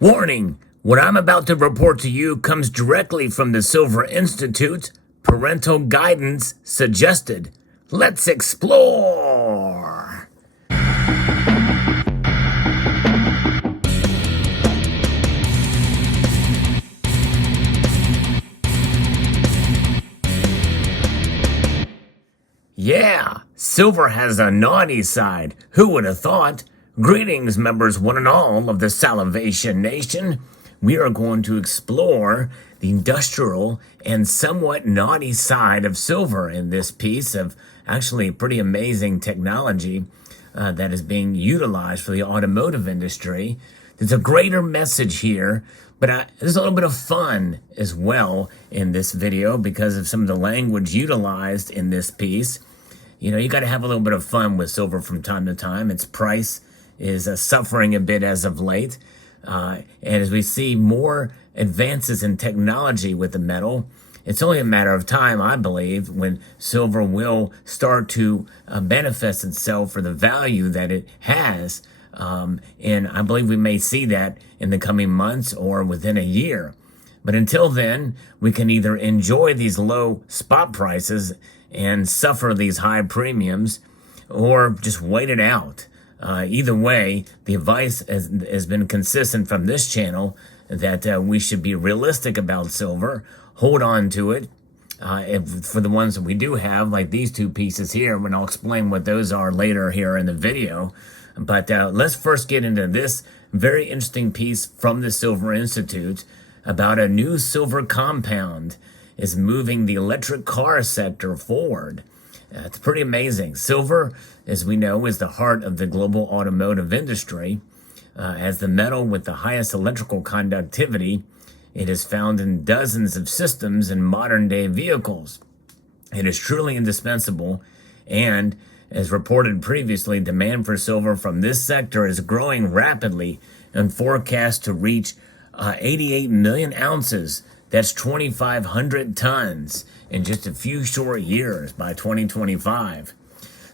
Warning! What I'm about to report to you comes directly from the Silver Institute. Parental guidance suggested. Let's explore! Yeah, silver has a naughty side. Who would have thought? Greetings, members one and all of the Salivation Nation. We are going to explore the industrial and somewhat naughty side of silver in this piece of actually pretty amazing technology that is being utilized for the automotive industry. There's a greater message here, but there's a little bit of fun as well in this video because of some of the language utilized in this piece. You know, you got to have a little bit of fun with silver from time to time. Its price is suffering a bit as of late. And as we see more advances in technology with the metal, it's only a matter of time, I believe, when silver will start to manifest itself for the value that it has. And I believe we may see that in the coming months or within a year. But until then, we can either enjoy these low spot prices and suffer these high premiums, or just wait it out. Either way, the advice has been consistent from this channel that we should be realistic about silver, hold on to it. For the ones that we do have, like these two pieces here, and I'll explain what those are later here in the video. But let's first get into this very interesting piece from the Silver Institute about a new silver compound is moving the electric car sector forward. It's pretty amazing. Silver, as we know, is the heart of the global automotive industry. As the metal with the highest electrical conductivity, it is found in dozens of systems in modern-day vehicles. It is truly indispensable, and as reported previously, demand for silver from this sector is growing rapidly and forecast to reach 88 million ounces. That's 2,500 tons in just a few short years by 2025.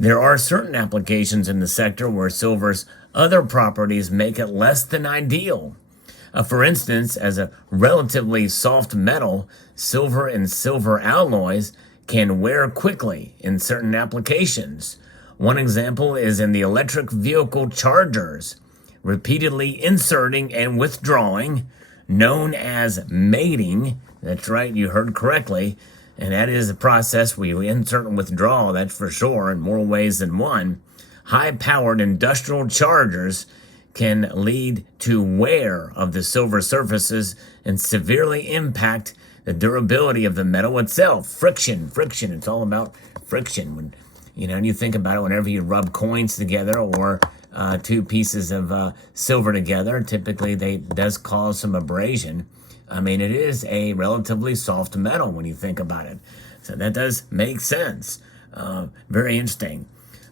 There are certain applications in the sector where silver's other properties make it less than ideal. For instance, as a relatively soft metal, silver and silver alloys can wear quickly in certain applications. One example is in the electric vehicle chargers, repeatedly inserting and withdrawing, known as mating. That's right, you heard correctly. And that is a process where you insert and withdraw, that's for sure, in more ways than one. High-powered industrial chargers can lead to wear of the silver surfaces and severely impact the durability of the metal itself. Friction, it's all about friction. When and you think about it, whenever you rub coins together or two pieces of silver together, typically does cause some abrasion. I mean, it is a relatively soft metal when you think about it. So that does make sense. Very interesting.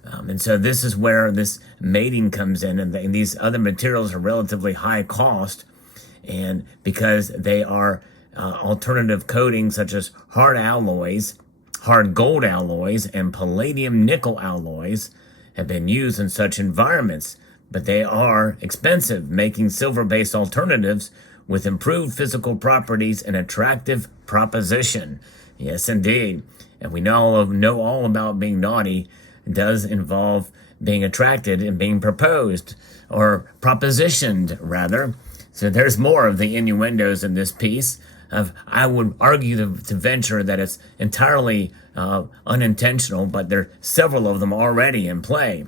And so this is where this mating comes in, and these other materials are relatively high cost, and because they are alternative coatings such as hard alloys, hard gold alloys, and palladium nickel alloys have been used in such environments, but they are expensive, making silver-based alternatives with improved physical properties an attractive proposition. Yes, indeed. And we know all about being naughty. It does involve being attracted and being proposed, or propositioned, rather. So there's more of the innuendos in this piece. I would argue to venture that it's entirely unintentional, but there are several of them already in play.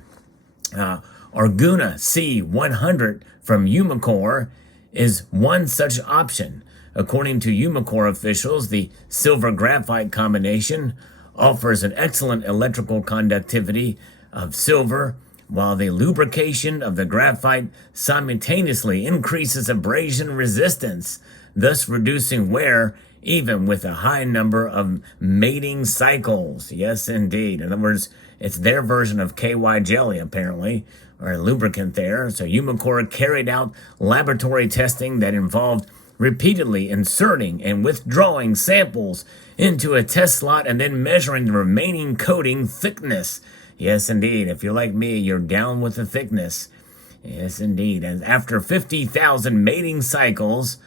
Arguna C100 from Umicore is one such option. According to Umicore officials, the silver graphite combination offers an excellent electrical conductivity of silver, while the lubrication of the graphite simultaneously increases abrasion resistance, thus reducing wear even with a high number of mating cycles. Yes, indeed. In other words, it's their version of KY jelly, apparently, or a lubricant there. So Umicore carried out laboratory testing that involved repeatedly inserting and withdrawing samples into a test slot and then measuring the remaining coating thickness. Yes, indeed. If you're like me, you're down with the thickness. Yes, indeed. And after 50,000 mating cycles,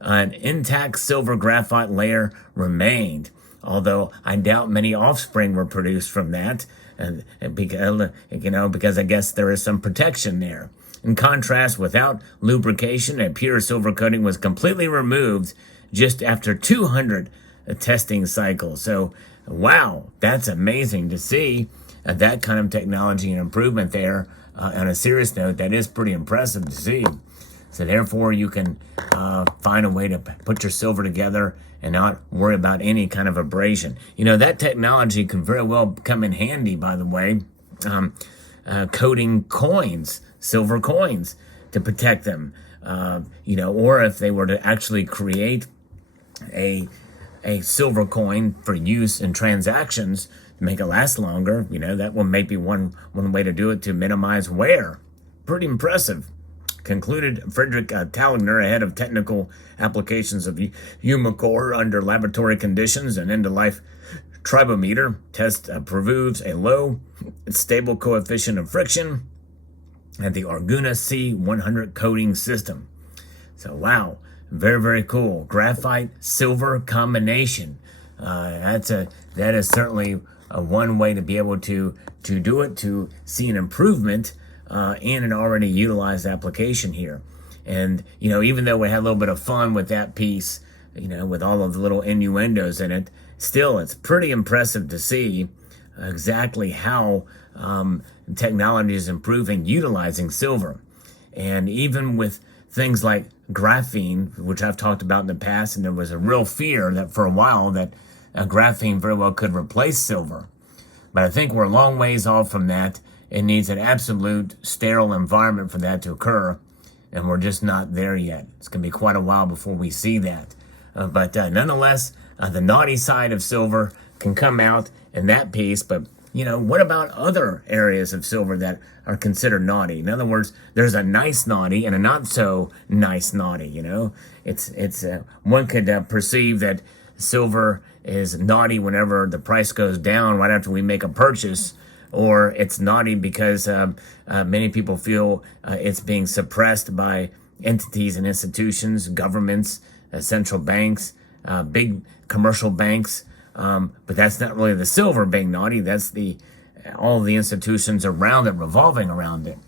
an intact silver graphite layer remained, although I doubt many offspring were produced from that, and because I guess there is some protection there. In contrast, without lubrication, a pure silver coating was completely removed just after 200 testing cycles. So, wow, that's amazing to see that kind of technology and improvement there. On a serious note, that is pretty impressive to see. So therefore, you can find a way to put your silver together and not worry about any kind of abrasion. That technology can very well come in handy, by the way, coating coins, silver coins, to protect them. Or if they were to actually create a silver coin for use in transactions to make it last longer, that one may be one way to do it to minimize wear. Pretty impressive. Concluded Frederick Thallinger, head of technical applications of Umicore under laboratory conditions. An end-of-life tribometer test proves a low, stable coefficient of friction at the Arguna C100 coating system. So, wow, very, very cool. Graphite silver combination. That is certainly one way to be able to do it, to see an improvement in an already utilized application here. And, even though we had a little bit of fun with that piece, with all of the little innuendos in it, still it's pretty impressive to see exactly how technology is improving utilizing silver. And even with things like graphene, which I've talked about in the past, and there was a real fear that for a while that graphene very well could replace silver. But I think we're a long ways off from that. It needs an absolute sterile environment for that to occur, and we're just not there yet. It's going to be quite a while before we see that. But nonetheless, the naughty side of silver can come out in that piece. But, what about other areas of silver that are considered naughty? In other words, there's a nice naughty and a not so nice naughty. It's one could perceive that silver is naughty whenever the price goes down right after we make a purchase, or it's naughty because many people feel it's being suppressed by entities and institutions, governments, central banks, big commercial banks. But that's not really the silver being naughty. That's all the institutions around it, revolving around it.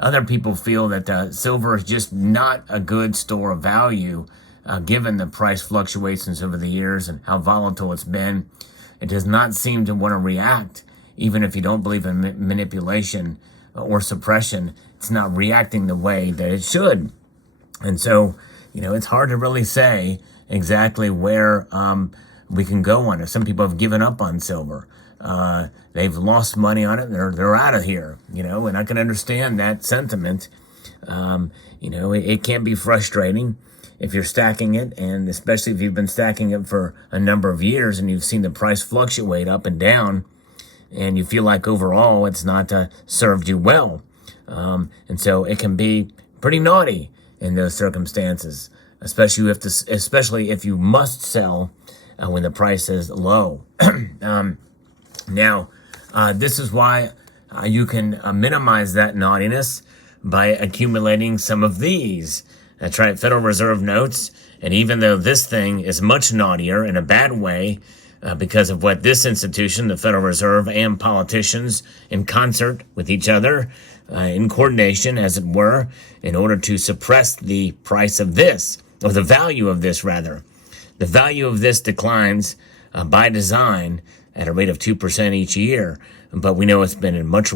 Other people feel that silver is just not a good store of value, given the price fluctuations over the years and how volatile it's been. It does not seem to want to react. Even if you don't believe in manipulation or suppression, it's not reacting the way that it should. And so, it's hard to really say exactly where we can go on it. Some people have given up on silver. They've lost money on it. They're out of here, and I can understand that sentiment. It can be frustrating if you're stacking it, and especially if you've been stacking it for a number of years and you've seen the price fluctuate up and down, and you feel like overall it's not served you well. And so it can be pretty naughty in those circumstances, especially if you must sell when the price is low. Now, this is why you can minimize that naughtiness by accumulating some of these. That's right, Federal Reserve notes. And even though this thing is much naughtier in a bad way, because of what this institution, the Federal Reserve, and politicians in concert with each other, in coordination, as it were, in order to suppress the price of this, or the value of this, rather. The value of this declines by design at a rate of 2% each year, but we know it's been in much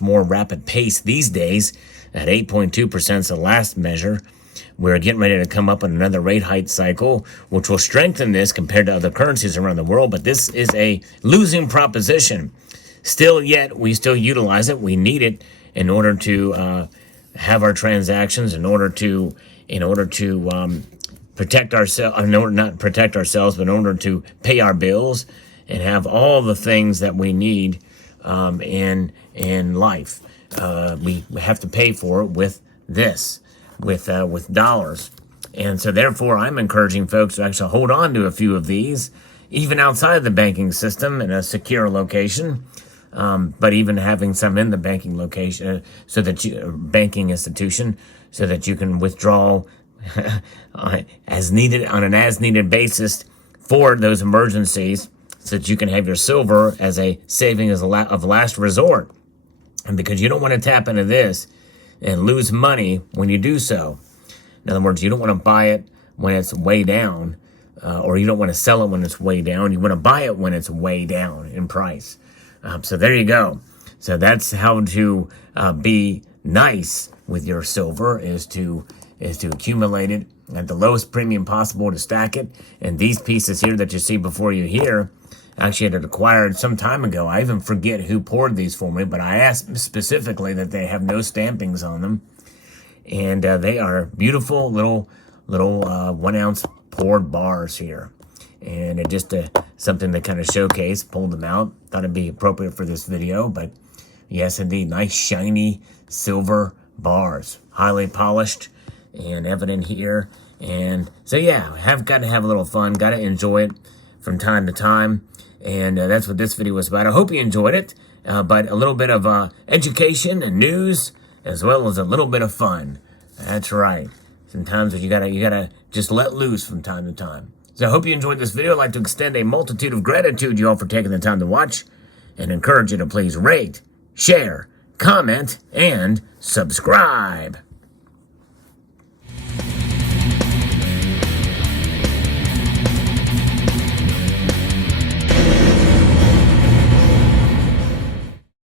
more rapid pace these days. At 8.2% is the last measure. We're getting ready to come up on another rate hike cycle, which will strengthen this compared to other currencies around the world. But this is a losing proposition. Still, yet, we still utilize it. We need it in order to have our transactions, in order to protect ourselves, not protect ourselves, but in order to pay our bills and have all the things that we need in life. We have to pay for it with this. With dollars. And so therefore, I'm encouraging folks to actually hold on to a few of these, even outside the banking system in a secure location. but even having some in the banking location, so that banking institution, so that you can withdraw as needed on an as needed basis for those emergencies, so that you can have your silver as a saving of last resort. And because you don't want to tap into this and lose money when you do so. In other words, you don't want to buy it when it's way down, or you don't want to sell it when it's way down. You want to buy it when it's way down in price. So there you go. So that's how to be nice with your silver, is to accumulate it at the lowest premium possible, to stack it. And these pieces here that you see before you here, actually had acquired some time ago. I even forget who poured these for me, but I asked specifically that they have no stampings on them. And they are beautiful little 1 ounce poured bars here. And it just something to kind of showcase, pulled them out. Thought it'd be appropriate for this video, but yes, indeed, nice shiny silver bars, highly polished and evident here. And so yeah, have got to have a little fun, got to enjoy it from time to time. And that's what this video was about. I hope you enjoyed it, but a little bit of education and news, as well as a little bit of fun. That's right. Sometimes you gotta just let loose from time to time. So I hope you enjoyed this video. I'd like to extend a multitude of gratitude to you all for taking the time to watch, and encourage you to please rate, share, comment, and subscribe.